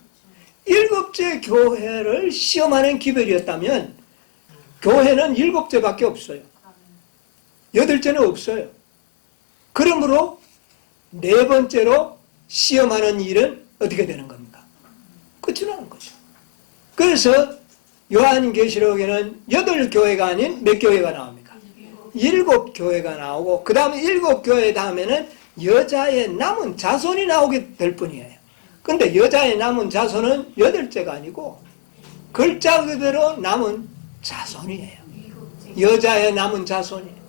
7째 교회를 시험하는 기별이었다면 교회는 7째밖에 없어요. 8째는 없어요. 그러므로 4번째로 시험하는 일은 어떻게 되는 겁니까? 끝이 나는 거죠. 그래서 요한계시록에는 8교회가 아닌 몇 교회가 나옵니까? 7교회가 나오고, 그 다음에 7교회 다음에는 여자의 남은 자손이 나오게 될 뿐이에요. 근데 여자의 남은 자손은 8째가 아니고 글자 그대로 남은 자손이에요. 여자의 남은 자손이에요.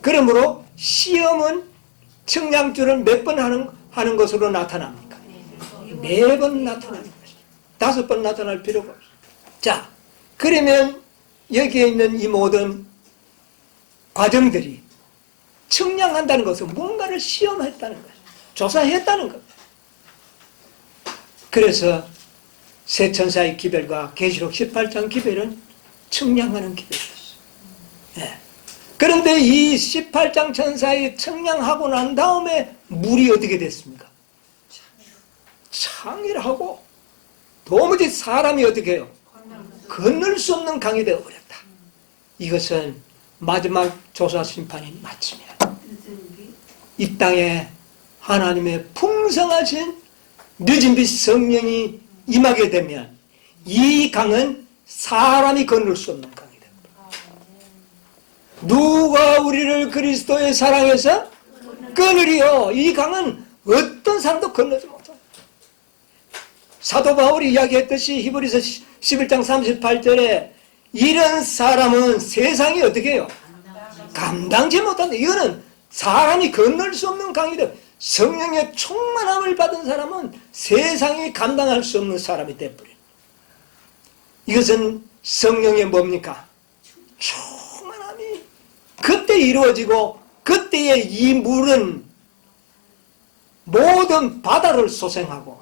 그러므로 시험은 청량줄을 몇 번 하는 것으로 나타납니까? 4번 나타나는 것이죠. 5번 나타날 필요가 없어요. 자, 그러면 여기에 있는 이 모든 과정들이 청량한다는 것은 뭔가를 시험했다는 거예요. 조사했다는 것. 그래서 세 천사의 기별과 계시록 18장 기별은 청량하는 기별이었어요. 네. 그런데 이 18장 천사의 청량하고 난 다음에 물이 어떻게 됐습니까? 창이라고 도무지 사람이 어떻게 해요? 건널 수 없는 강이 되어버렸다. 이것은 마지막 조사 심판이 마치면 이 땅에 하나님의 풍성하신 늦은 빛 성령이 임하게 되면 이 강은 사람이 건널 수 없는 강이 됩니다. 누가 우리를 그리스도의 사랑해서 끊으리요? 이 강은 어떤 사람도 건너지 못합니다. 사도 바울이 이야기했듯이 히브리서 11장 38절에 이런 사람은 세상이 어떻게 해요? 감당지 못한다. 이거는 사람이 건널 수 없는 강이다. 성령의 충만함을 받은 사람은 세상이 감당할 수 없는 사람이 되어버려. 이것은 성령의 뭡니까? 충만함이 그때 이루어지고 그때의 이 물은 모든 바다를 소생하고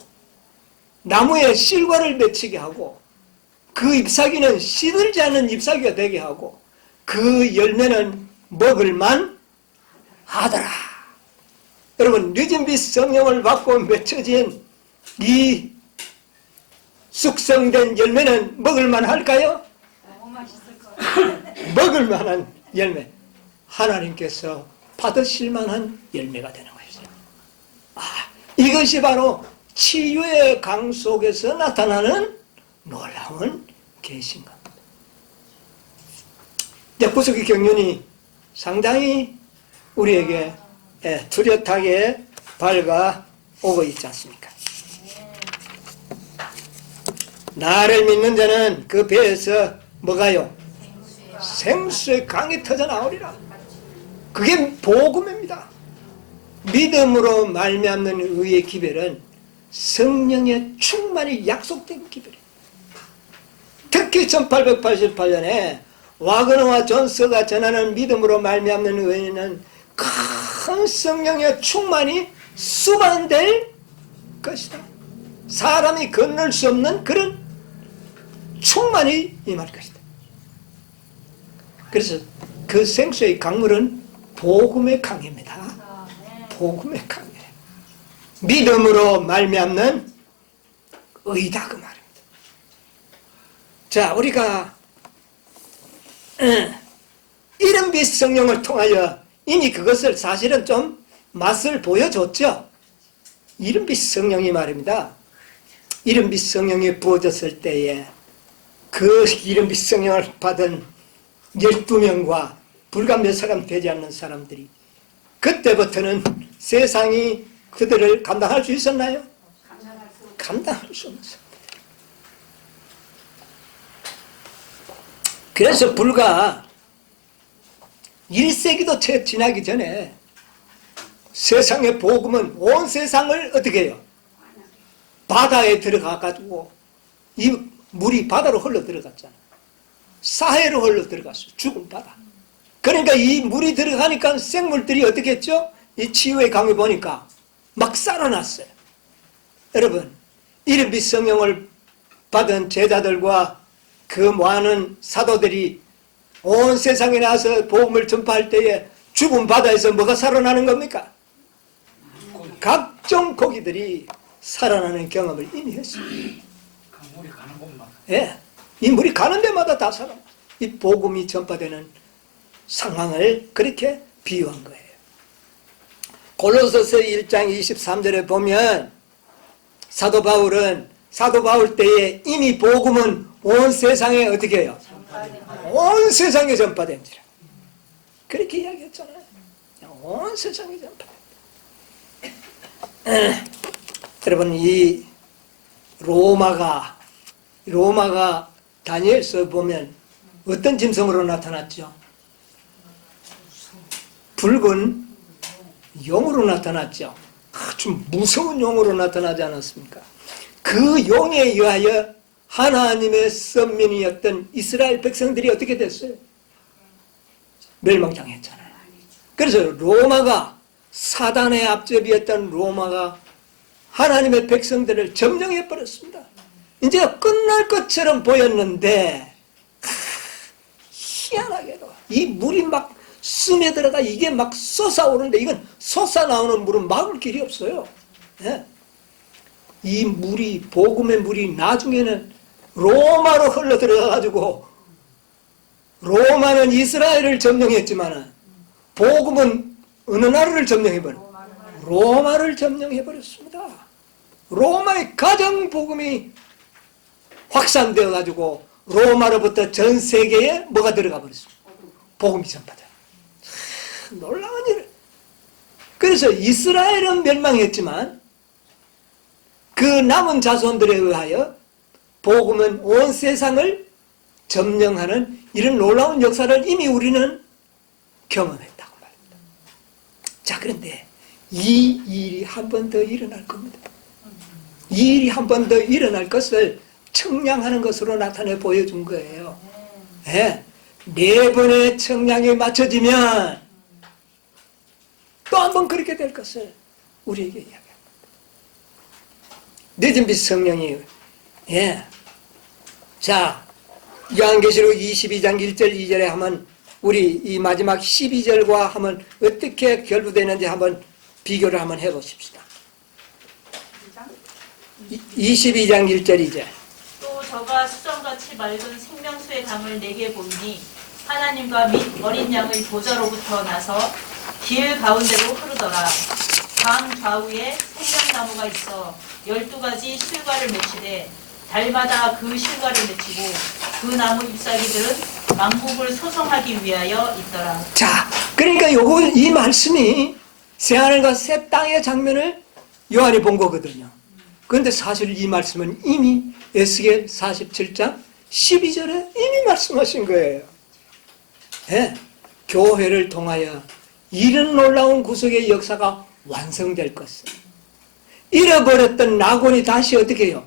나무에 실과를 맺히게 하고 그 잎사귀는 시들지 않는 잎사귀가 되게 하고 그 열매는 먹을만 하더라. 여러분, 늦은 빛 성령을 받고 맺혀진 이 숙성된 열매는 먹을만 할까요? 너무 맛있을 거예요. 먹을만한 열매, 하나님께서 받으실 만한 열매가 되는 것이죠. 이것이 바로 치유의 강 속에서 나타나는 놀라운 계신 겁니다. 구속의 경륜이 상당히 우리에게 뚜렷하게 밝아오고 있지 않습니까? 나를 믿는 자는 그 배에서 뭐가요? 생수의 강이 터져 나오리라. 그게 복음입니다. 믿음으로 말미암는 의의 기별은 성령의 충만히 약속된 기별이에요. 특히 1888년에 와그너와 존스가 전하는 믿음으로 말미암는 의는 큰 성령의 충만이 수반될 것이다. 사람이 건널 수 없는 그런 충만이 임할 것이다. 그래서 그 생수의 강물은 복음의 강입니다. 복음의 강이에요. 믿음으로 말미암는 의다 그 말입니다. 자, 우리가 이런 빛 성령을 통하여 이미 그것을 사실은 좀 맛을 보여줬죠. 이런 빛 성령이 말입니다. 이런 빛 성령이 부어졌을 때에 그 이런 빛 성령을 받은 12명과 불과 몇 사람 되지 않는 사람들이 그때부터는 세상이 그들을 감당할 수 있었나요? 감당할 수 없었어요. 그래서 불과 1세기도 채 지나기 전에 세상의 복음은 온 세상을 어떻게 해요? 바다에 들어가가지고 이 물이 바다로 흘러 들어갔잖아. 사해로 흘러 들어갔어요. 죽은 바다. 그러니까 이 물이 들어가니까 생물들이 어떻게 했죠? 이 치유의 강을 보니까 막 살아났어요. 여러분, 이런 빛 성령을 받은 제자들과 그 많은 사도들이 온 세상에 나와서 복음을 전파할 때에 죽은 바다에서 뭐가 살아나는 겁니까? 각종 고기들이 살아나는 경험을 이미 했어요. 물이 가는 곳마다. 예, 이 물이 가는 데마다 다 살아나. 이 복음이 전파되는 상황을 그렇게 비유한 거예요. 골로새서 1장 23절에 보면 사도 바울 때에 이미 복음은 온 세상에 어떻게 해요? 온 세상에 전파된지라. 그렇게 이야기했잖아요. 온 세상에 전파된다. 여러분, 이 로마가 다니엘서 보면 어떤 짐승으로 나타났죠? 붉은 용으로 나타났죠. 아주 무서운 용으로 나타나지 않았습니까? 그 용에 의하여 하나님의 선민이었던 이스라엘 백성들이 어떻게 됐어요? 멸망당했잖아요. 그래서 로마가, 사단의 앞잡이였던 로마가 하나님의 백성들을 점령해버렸습니다. 이제 끝날 것처럼 보였는데 희한하게도 이 물이 막 스며들어가 이게 막 솟아오르는데, 이건 솟아나오는 물은 막을 길이 없어요. 예? 이 물이, 복음의 물이 나중에는 로마로 흘러들어가가지고, 로마는 이스라엘을 점령했지만 복음은 어느 나라를 점령해버려? 로마를 점령해버렸습니다. 로마의 가정 복음이 확산되어가지고 로마로부터 전 세계에 뭐가 들어가 버렸습니다. 복음이 전파돼. 놀라운 일. 그래서 이스라엘은 멸망했지만 그 남은 자손들에 의하여 복음은 온 세상을 점령하는 이런 놀라운 역사를 이미 우리는 경험했다고 말입니다. 자, 그런데 이 일이 한 번 더 일어날 겁니다. 이 일이 한 번 더 일어날 것을 청량하는 것으로 나타내 보여준 거예요. 네. 4번의 청량이 맞춰지면 또 한 번 그렇게 될 것을 우리에게 이야기합니다. 늦은 빛 성령이, 예. 자, 요한계시록 22장 1절 2절에 하면 우리 이 마지막 12절과 하면 어떻게 결부되는지 한번 비교를 한번 해보십시다. 22장 1절 2절. 또 저가 수정같이 맑은 생명수의 강을 내게 보이니 하나님과 및 어린 양의 보좌로부터 나서 길 가운데로 흐르더라. 강 좌우에 생명나무가 있어 12가지 실과를 맺히되 달마다 그 실과를 맺히고 그 나무 잎사귀들은 만국을 소성하기 위하여 있더라. 자, 그러니까 이 말씀이 새하늘과 새 땅의 장면을 요한이 본 거거든요. 그런데 사실 이 말씀은 이미 에스겔 47장 12절에 이미 말씀하신 거예요. 네, 교회를 통하여 이런 놀라운 구속의 역사가 완성될 것을, 잃어버렸던 낙원이 다시 어떻게 해요?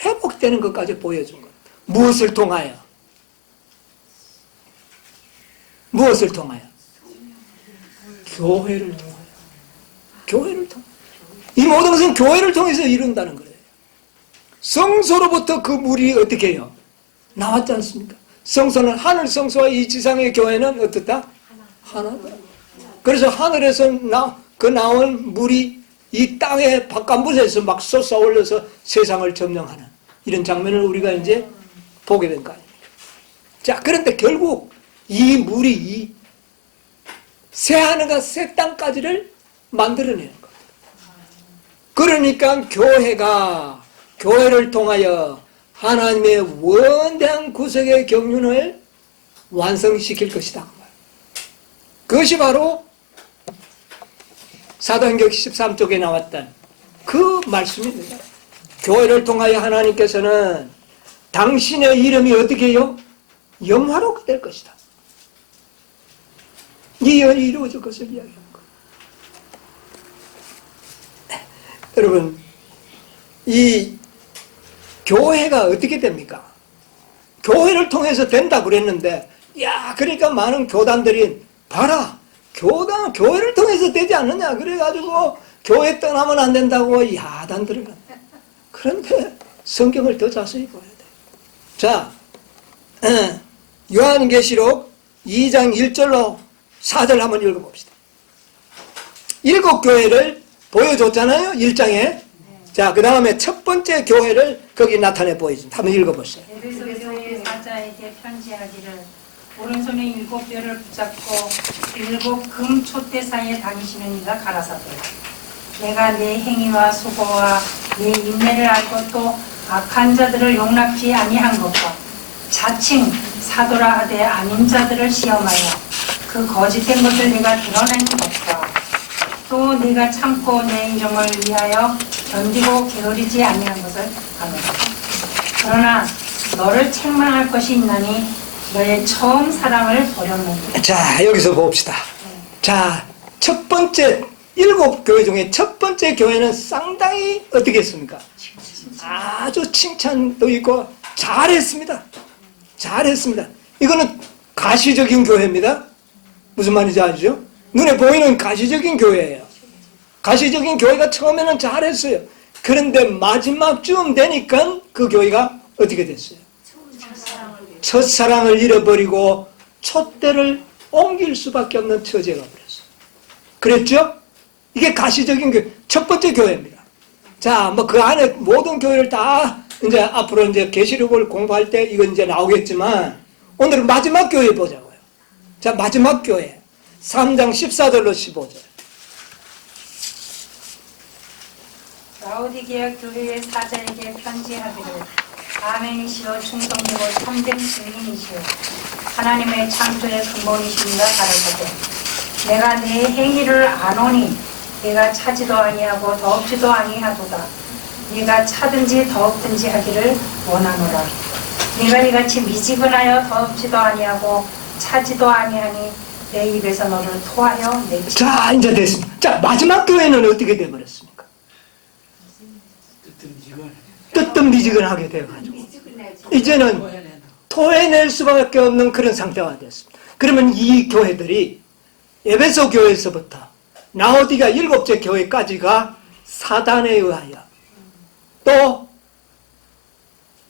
회복되는 것까지 보여준 거예요. 무엇을 통하여? 무엇을 통하여? 교회를 통하여. 교회를 통하여. 이 모든 것은 교회를 통해서 이룬다는 거예요. 성소로부터 그 물이 어떻게 해요? 나왔지 않습니까? 성소는 하늘 성소와 이 지상의 교회는 어떻다? 하나다. 그래서 하늘에서 나온 물이 이 땅의 바깥물에서 막 솟아올려서 세상을 점령하는 이런 장면을 우리가 이제 보게 된 거 아닙니까? 자, 그런데 결국 이 물이 이 새하늘과 새 땅까지를 만들어내는 겁니다. 그러니까 교회를 통하여 하나님의 원대한 구속의 경륜을 완성시킬 것이다. 그것이 바로 사도행전 13쪽에 나왔던 그 말씀입니다. 교회를 통하여 하나님께서는 당신의 이름이 어떻게 해요? 영화롭게 될 것이다. 이 연이 이루어질 것을 이야기하는 거예요. 여러분, 이 교회가 어떻게 됩니까? 교회를 통해서 된다고 그랬는데, 그러니까 많은 교단들이 봐라, 교회를 통해서 되지 않느냐, 그래가지고 교회 떠나면 안 된다고 야단들을 한다. 그런데 성경을 더 자세히 봐야 돼. 자, 요한계시록 2장 1절로 4절 한번 읽어봅시다. 7 교회를 보여줬잖아요, 1장에. 자, 그 다음에 첫 번째 교회를 거기 나타내 보여줍니다. 한번 읽어보세요. 에베소 교회의 사자에게 편지하기를 오른손에 7 뼈를 붙잡고 7 금 촛대 사이에 다니시는 이가 가라사대. 내가 내 행위와 수고와 내 인내를 알고 또 악한 자들을 용납지 아니한 것과 자칭 사도라 하되 아닌 자들을 시험하여 그 거짓된 것을 네가 드러낸 것과 또 네가 참고 내 이름을 위하여 견디고 게으르지 아니한 것을 아노라. 그러나 너를 책망할 것이 있나니 너의 처음 사랑을 버렸느니라. 자, 여기서 봅시다. 자, 첫 번째 7교회 중에 첫 번째 교회는 상당히 어떻게 했습니까? 아주 칭찬도 있고 잘했습니다. 잘했습니다. 이거는 가시적인 교회입니다. 무슨 말인지 아시죠? 눈에 보이는 가시적인 교회예요. 가시적인 교회가 처음에는 잘했어요. 그런데 마지막쯤 되니까 그 교회가 어떻게 됐어요? 첫사랑을 잃어버리고 촛대를 옮길 수밖에 없는 처지가 버렸어요. 그랬죠? 이게 가시적인 교회, 첫 번째 교회입니다. 자, 뭐 그 안에 모든 교회를 다 이제 앞으로 이제 계시록을 공부할 때 이건 이제 나오겠지만 오늘은 마지막 교회 보자고요. 자, 마지막 교회 3장 14절로 15절. 라오디게아 교회의 사자에게 편지하기를 아멘이시여 충성되고 참된 증인이시여 하나님의 창조의 근본이십니다. 가라사대 내가 네 행위를 아노니 네가 차지도 아니하고 더없지도 아니하도다. 네가 차든지 더없든지 하기를 원하노라. 네가 이같이 미지근하여 더없지도 아니하고 차지도 아니하니 내 입에서 너를 토하여 내기. 자, 이제 됐습니다. 자, 마지막 교회는 어떻게 되어버렸습니까? 뜨뜻미지근하게 되어가지고 이제는 토해낼 수밖에 없는 그런 상태가 됐습니다. 그러면 이 교회들이 에베소 교회에서부터 라오디게아 7째 교회까지가 사단에 의하여 또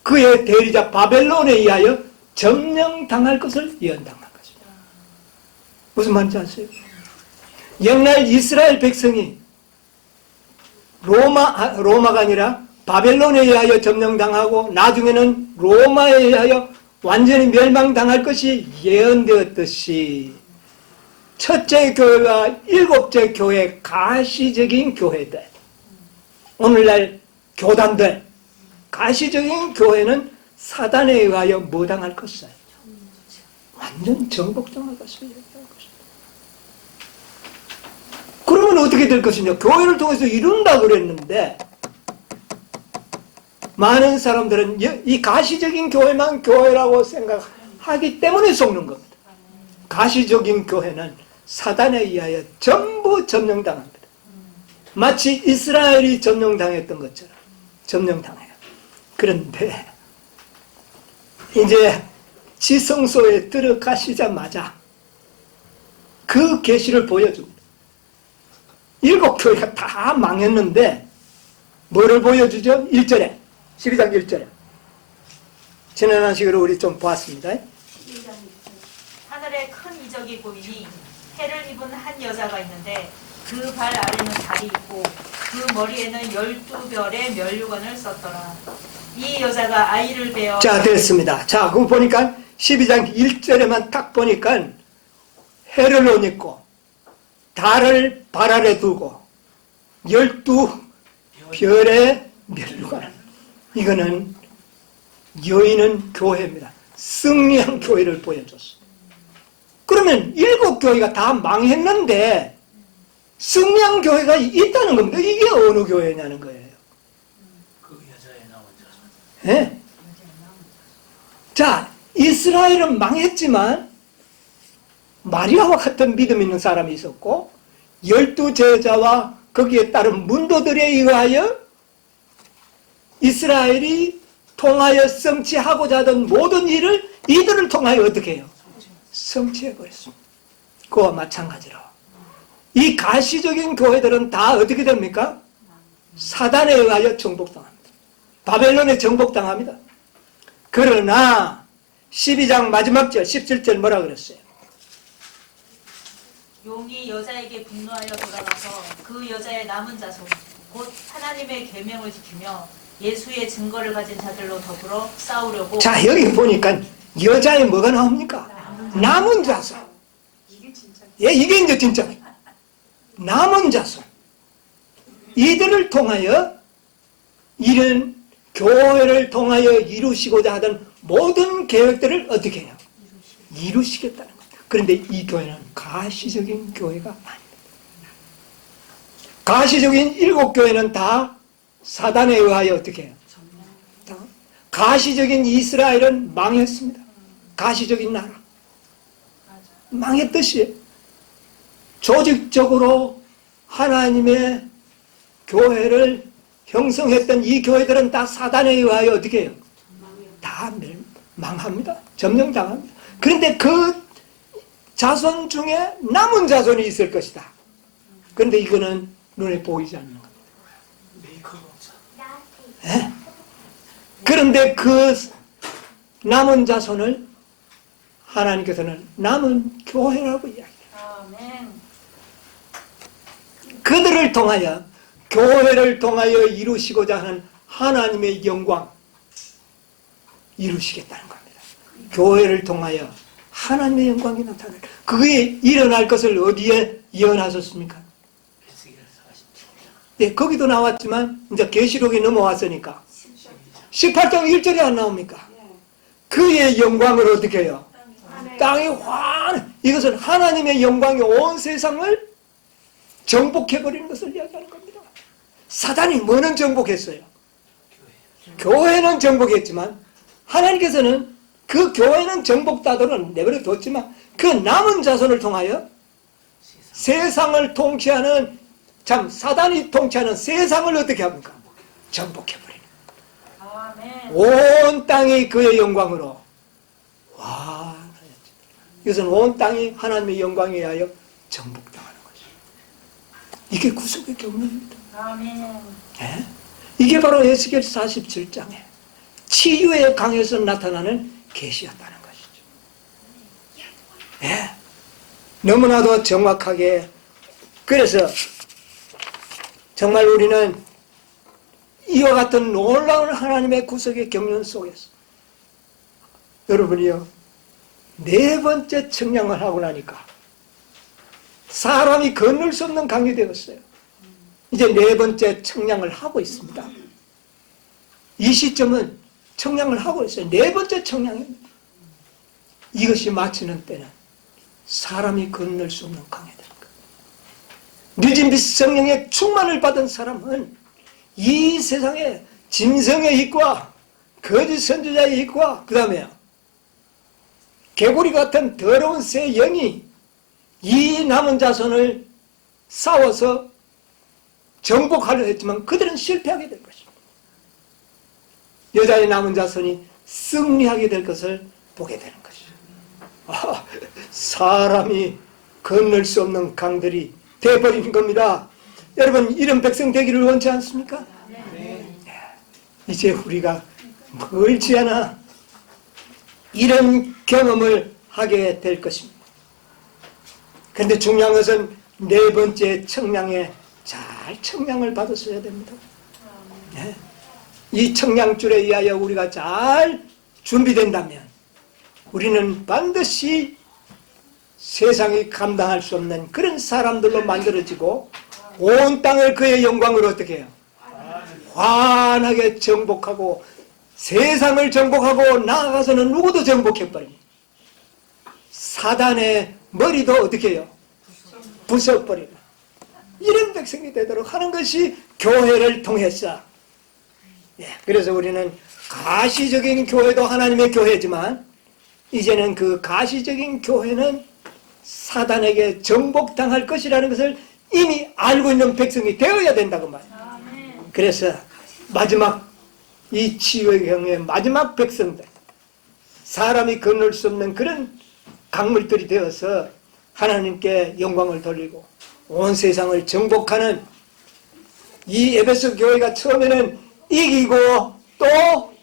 그의 대리자 바벨론에 의하여 점령당할 것을 예언당한 것입니다. 무슨 말인지 아세요? 옛날 이스라엘 백성이 로마가 아니라 바벨론에 의하여 점령당하고 나중에는 로마에 의하여 완전히 멸망당할 것이 예언되었듯이 첫째 교회와 7째 교회 가시적인 교회들, 오늘날 교단들, 가시적인 교회는 사단에 의하여 뭐 당할 것이요? 완전 정복당할 것을 얘기하는 것입니다. 그러면 어떻게 될 것이냐? 교회를 통해서 이룬다 그랬는데 많은 사람들은 이 가시적인 교회만 교회라고 생각하기 때문에 속는 겁니다. 가시적인 교회는 사단에 의하여 전부 점령당합니다. 마치 이스라엘이 점령당했던 것처럼 점령당해요. 그런데 이제 지성소에 들어가시자마자 그 계시를 보여줍니다. 7교회가 다 망했는데 뭐를 보여주죠? 1절에 12장 1절에 지난한 식으로 우리 좀 보았습니다. 하늘에 큰 이적이 보이니 해를 입은 한 여자가 있는데 그 발 아래는 달이 있고 그 머리에는 12별의 면류관을 썼더라. 이 여자가 아이를 베어. 자, 됐습니다. 자, 그거 보니까 12장 1절에만 딱 보니까 해를 옷 입고 달을 발 아래 두고 12별의 면류관. 이거는 여인은 교회입니다. 승리한 교회를 보여줬어. 그러면 7교회가 다 망했는데 승리한 교회가 있다는 겁니다. 이게 어느 교회냐는 거예요. 그 여자의 나온 자손. 네? 자, 이스라엘은 망했지만 마리아와 같은 믿음 있는 사람이 있었고 12제자와 거기에 따른 문도들에 의하여 이스라엘이 통하여 성취하고자 하던 모든 일을 이들을 통하여 어떻게 해요? 성취해버렸습니다. 그와 마찬가지로 이 가시적인 교회들은 다 어떻게 됩니까? 사단에 의하여 정복당합니다. 바벨론에 정복당합니다. 그러나 12장 마지막 절 17절 뭐라 그랬어요? 용이 여자에게 분노하여 돌아가서 그 여자의 남은 자손 곧 하나님의 계명을 지키며 예수의 증거를 가진 자들로 더불어 싸우려고. 자, 여기 보니까 여자에 뭐가 나옵니까? 남은 자손. 예, 이게 이제 진짜 남은 자손. 이들을 통하여 이런 교회를 통하여 이루시고자 하던 모든 계획들을 어떻게 해요? 이루시겠다는 겁니다. 그런데 이 교회는 가시적인 교회가 아닙니다. 가시적인 7교회는 다 사단에 의하여 어떻게 해요? 다 가시적인 이스라엘은 망했습니다. 가시적인 나라 망했듯이 조직적으로 하나님의 교회를 형성했던 이 교회들은 다 사단에 의하여 어떻게 해요? 다 망합니다. 점령당합니다. 그런데 그 자손 중에 남은 자손이 있을 것이다. 그런데 이거는 눈에 보이지 않는 겁니다. 메이커 목사. 예? 그런데 그 남은 자손을 하나님께서는 남은 교회라고 이야기해요. 아멘. 그들을 통하여 교회를 통하여 이루시고자 하는 하나님의 영광 이루시겠다는 겁니다. 교회를 통하여 하나님의 영광이 나타날 그게 일어날 것을 어디에 예언하셨습니까? 에스겔 47장. 네, 거기도 나왔지만 이제 계시록에 넘어왔으니까 18장 1절이 안 나옵니까? 그의 영광을 어떻게 해요? 땅이 환 이것은 하나님의 영광이 온 세상을 정복해버리는 것을 이야기하는 겁니다. 사단이 뭐는 정복했어요? 교회는 정복했지만 하나님께서는 그 교회는 정복다도는 내버려 뒀지만 그 남은 자손을 통하여 세상을 통치하는 참 사단이 통치하는 세상을 어떻게 합니까? 정복해버리는 아멘. 온 땅이 그의 영광으로 와 이것은 온 땅이 하나님의 영광에 의하여 정복당하는 것이죠. 이게 구속의 경륜입니다. 아멘. 예? 이게 바로 에스겔 47장에 치유의 강에서 나타나는 계시였다는 것이죠. 예? 너무나도 정확하게 그래서 정말 우리는 이와 같은 놀라운 하나님의 구속의 경륜 속에서 여러분이요 4번째 청량을 하고 나니까 사람이 건널 수 없는 강이 되었어요. 이제 4번째 청량을 하고 있습니다. 이 시점은 청량을 하고 있어요. 4번째 청량입니다. 이것이 마치는 때는 사람이 건널 수 없는 강이 될 거예요. 늦은 빛 성령의 충만을 받은 사람은 이 세상에 짐승의 입과 거짓 선지자의 입과 그 다음에 개구리 같은 더러운 새 영이 이 남은 자손을 싸워서 정복하려 했지만 그들은 실패하게 될 것입니다. 여자의 남은 자손이 승리하게 될 것을 보게 되는 것이죠. 사람이 건널 수 없는 강들이 되어버리는 겁니다. 여러분 이런 백성 되기를 원치 않습니까? 네. 이제 우리가 멀지 않아 이런 경험을 하게 될 것입니다. 그런데 중요한 것은 4번째 청량에 잘 청량을 받았어야 됩니다. 네. 이 청량줄에 의하여 우리가 잘 준비된다면 우리는 반드시 세상이 감당할 수 없는 그런 사람들로 만들어지고 온 땅을 그의 영광으로 어떻게 해요? 환하게 정복하고 세상을 정복하고 나아가서는 누구도 정복해버립니다. 사단의 머리도 어떻게 해요? 부숴버립니다. 이런 백성이 되도록 하는 것이 교회를 통해서 그래서 우리는 가시적인 교회도 하나님의 교회지만 이제는 그 가시적인 교회는 사단에게 정복당할 것이라는 것을 이미 알고 있는 백성이 되어야 된다고 말이에요. 그래서 마지막 이 치유의 경우에 마지막 백성들 사람이 건널 수 없는 그런 강물들이 되어서 하나님께 영광을 돌리고 온 세상을 정복하는 이 에베소 교회가 처음에는 이기고 또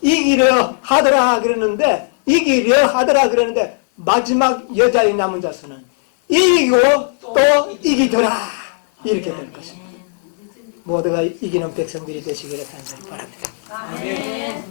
이기려 하더라 그러는데 마지막 여자의 남은 자손은 이기고 또 이기더라 이렇게 될 것입니다. 모두가 이기는 백성들이 되시기를 간절히 바랍니다. 아멘.